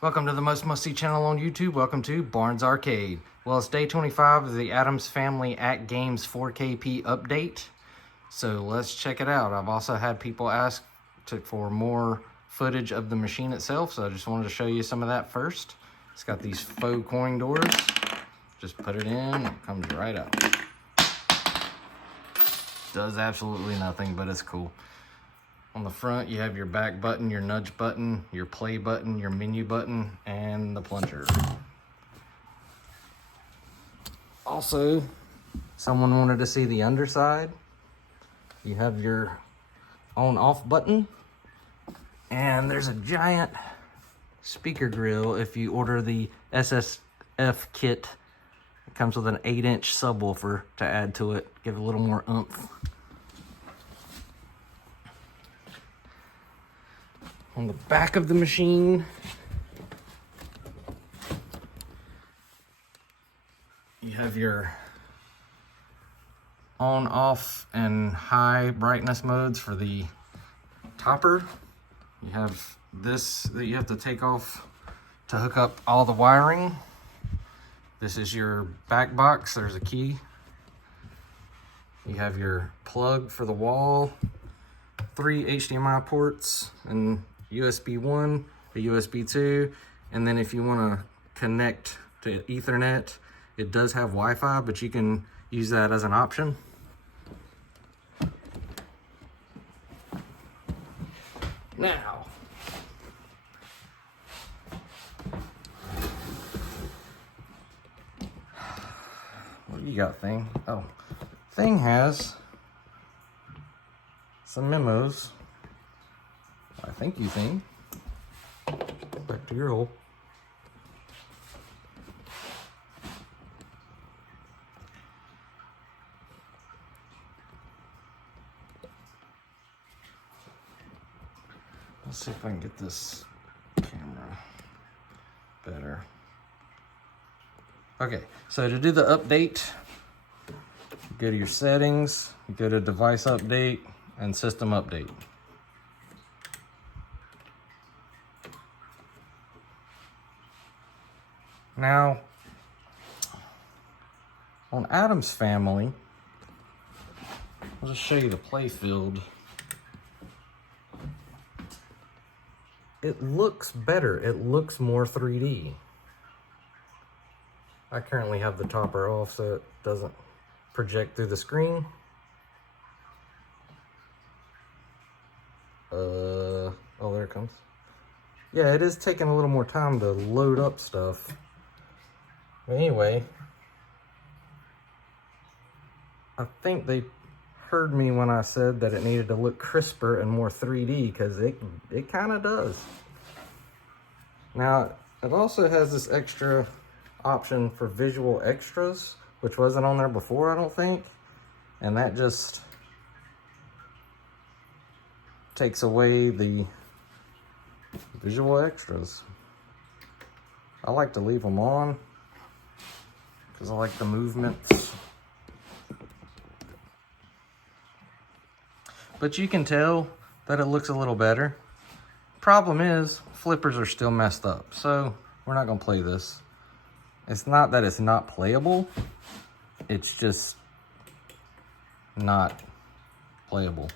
Welcome to the most must-see channel on YouTube. Welcome to Barnes Arcade. Well, it's day 25 of the Addams Family AtGames 4KP update. So let's check it out. I've also had people ask for more footage of the machine itself, so I just wanted to show you some of that first. It's got these faux coin doors. Just put it in, it comes right out. Does absolutely nothing, but it's cool. On the front, you have your back button, your nudge button, your play button, your menu button, and the plunger. Also, someone wanted to see the underside. You have your on-off button, and there's a giant speaker grill if you order the SSF kit. It comes with an 8-inch subwoofer to add to it, give it a little more oomph. On the back of the machine, you have your on, off, and high brightness modes for the topper. You have this that you have to take off to hook up all the wiring. This is your back box. There's a key. You have your plug for the wall, 3 HDMI ports, and USB 1, a USB 2, and then if you want to connect to Ethernet, it does have Wi-Fi, but you can use that as an option. Now, what do you got, Thing? Oh, Thing has some memos. Thank you, Thing. Back to your hole. Let's see if I can get this camera better. Okay, so to do the update, you go to your settings, you go to device update and system update. Now, on Addams Family, I'll just show you the play field. It looks better. It looks more 3D. I currently have the topper off so it doesn't project through the screen. Oh, there it comes. Yeah, it is taking a little more time to load up stuff. Anyway, I think they heard me when I said that it needed to look crisper and more 3D, because it kind of does. Now, it also has this extra option for visual extras, which wasn't on there before, I don't think. And that just takes away the visual extras. I like to leave them on, because I like the movements. But you can tell that it looks a little better. Problem is, flippers are still messed up, so we're not gonna play this. It's not that it's not playable, it's just not playable.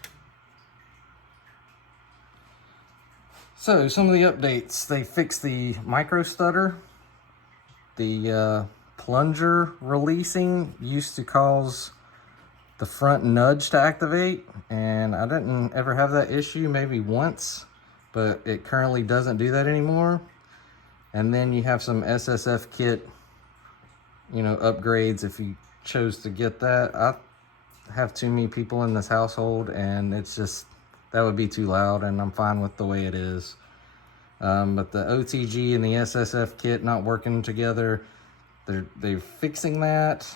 So, some of the updates. They fixed the micro stutter. The plunger releasing used to cause the front nudge to activate, and I didn't ever have that issue, maybe once, but it currently doesn't do that anymore. And then you have some SSF kit, upgrades if you chose to get that. I have too many people in this household, and it's just, that would be too loud, and I'm fine with the way it is. But the OTG and the SSF kit not working together, they're fixing that.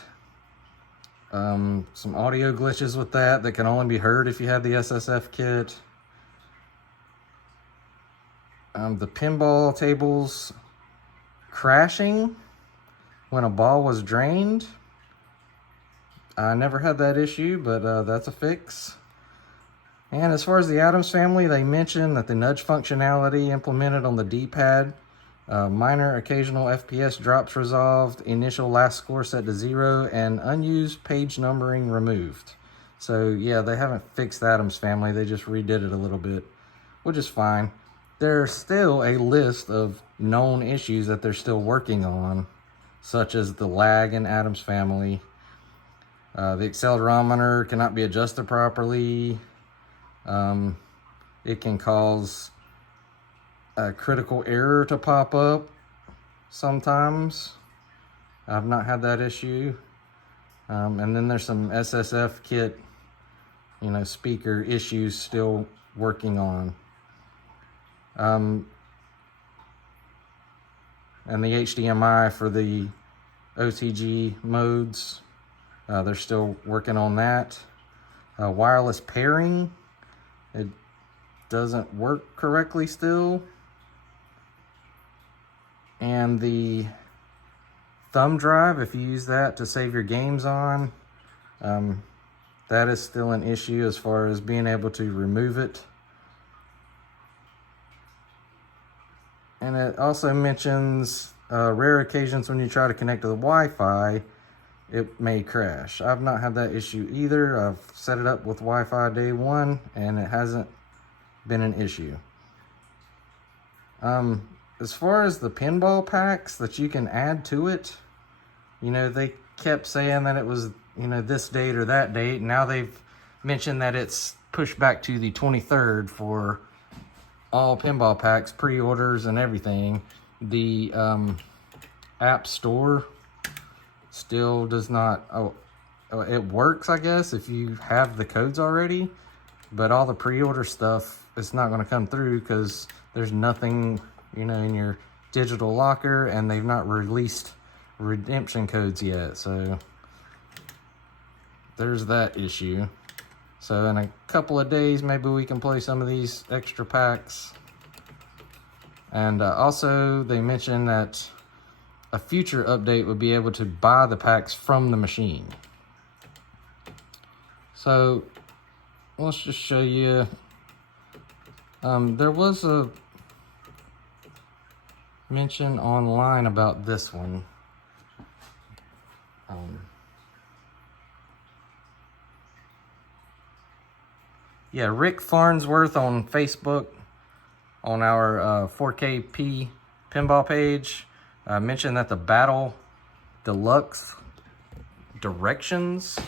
Some audio glitches with that can only be heard if you have the SSF kit. The pinball tables crashing when a ball was drained. I never had that issue, but that's a fix. And as far as the Addams Family, they mentioned that the nudge functionality implemented on the D-pad Minor occasional FPS drops resolved, initial last score set to 0, and unused page numbering removed. So yeah, they haven't fixed the Addams Family, they just redid it a little bit, which is fine. There's still a list of known issues that they're still working on, such as the lag in Addams Family. The accelerometer cannot be adjusted properly. It can cause a critical error to pop up sometimes. I've not had that issue. And then there's some SSF kit, speaker issues still working on. And the HDMI for the OTG modes, they're still working on that. Wireless pairing, it doesn't work correctly still. And the thumb drive, if you use that to save your games on, that is still an issue as far as being able to remove it. And it also mentions rare occasions when you try to connect to the Wi-Fi, it may crash. I've not had that issue either. I've set it up with Wi-Fi day one and it hasn't been an issue. As far as the pinball packs that you can add to it, they kept saying that it was, this date or that date. Now they've mentioned that it's pushed back to the 23rd for all pinball packs, pre-orders and everything. The App Store still does not, it works, I guess, if you have the codes already, but all the pre-order stuff, it's not going to come through because there's nothing, in your digital locker, and they've not released redemption codes yet, so there's that issue. So in a couple of days, maybe we can play some of these extra packs. And also, they mentioned that a future update would be able to buy the packs from the machine. So let's just show you. There was a mention online about this one. Yeah, Rick Farnsworth on Facebook, on our 4KP pinball page, mentioned that the Battle Deluxe directions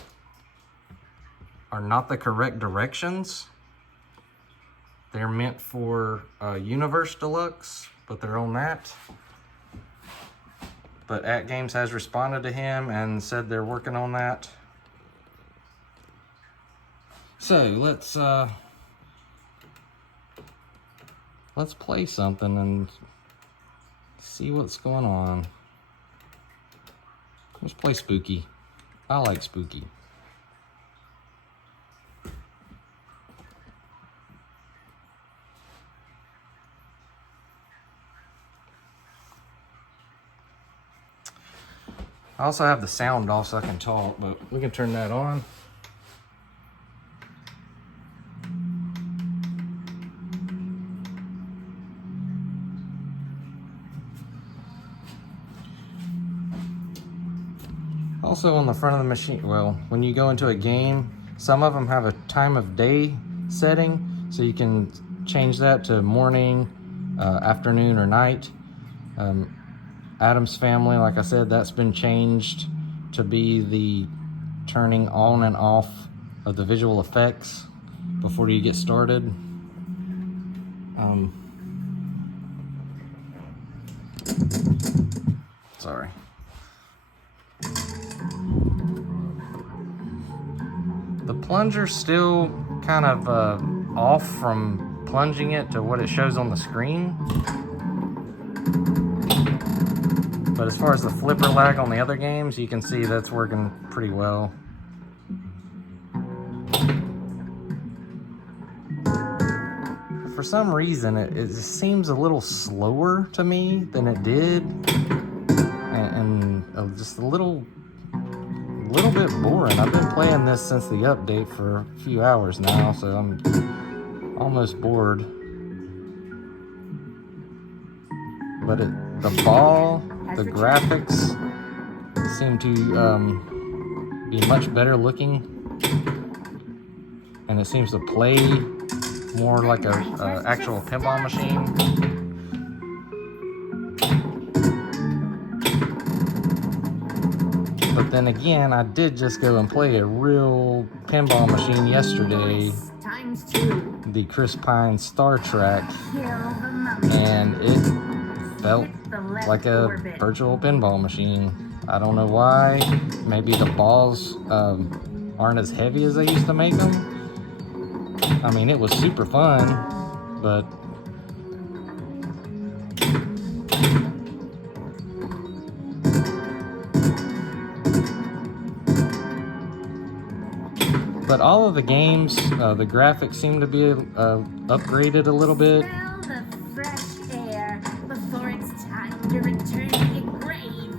are not the correct directions. They're meant for Universe Deluxe, but they're on that. But AtGames has responded to him and said they're working on that. So let's play something and see what's going on. Let's play Spooky. I like Spooky. I also have the sound off so I can talk, but we can turn that on. Also on the front of the machine, well, when you go into a game, some of them have a time of day setting, so you can change that to morning, afternoon, or night. Addams Family, like I said, that's been changed to be the turning on and off of the visual effects before you get started. Sorry. The plunger's still kind of off from plunging it to what it shows on the screen. But as far as the flipper lag on the other games, you can see that's working pretty well. For some reason, it just seems a little slower to me than it did. And just a little bit boring. I've been playing this since the update for a few hours now, so I'm almost bored. but the ball, the graphics seem to be much better looking, and it seems to play more like a actual pinball machine. But then again, I did just go and play a real pinball machine yesterday, the Chris Pine Star Trek, and it felt like a virtual pinball machine. I don't know why. Maybe the balls aren't as heavy as they used to make them. I mean, it was super fun, but all of the games, the graphics seem to be upgraded a little bit. Smell the fresh air before it's time to return to your grave.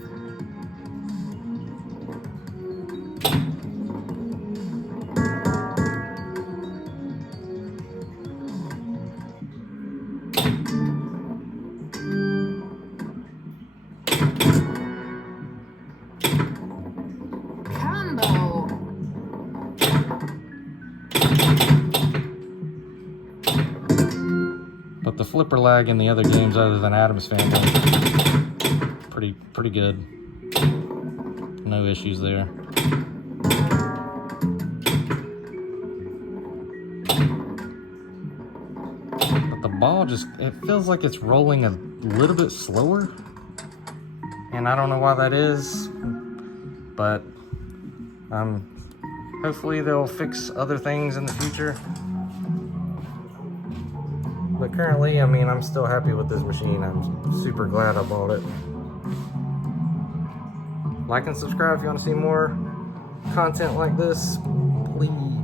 Combo. But the flipper lag in the other games other than Addams Family, pretty good. No issues there. But the ball it feels like it's rolling a little bit slower. And I don't know why that is, but hopefully they'll fix other things in the future. But currently, I mean, I'm still happy with this machine. I'm super glad I bought it. Like and subscribe if you want to see more content like this, please.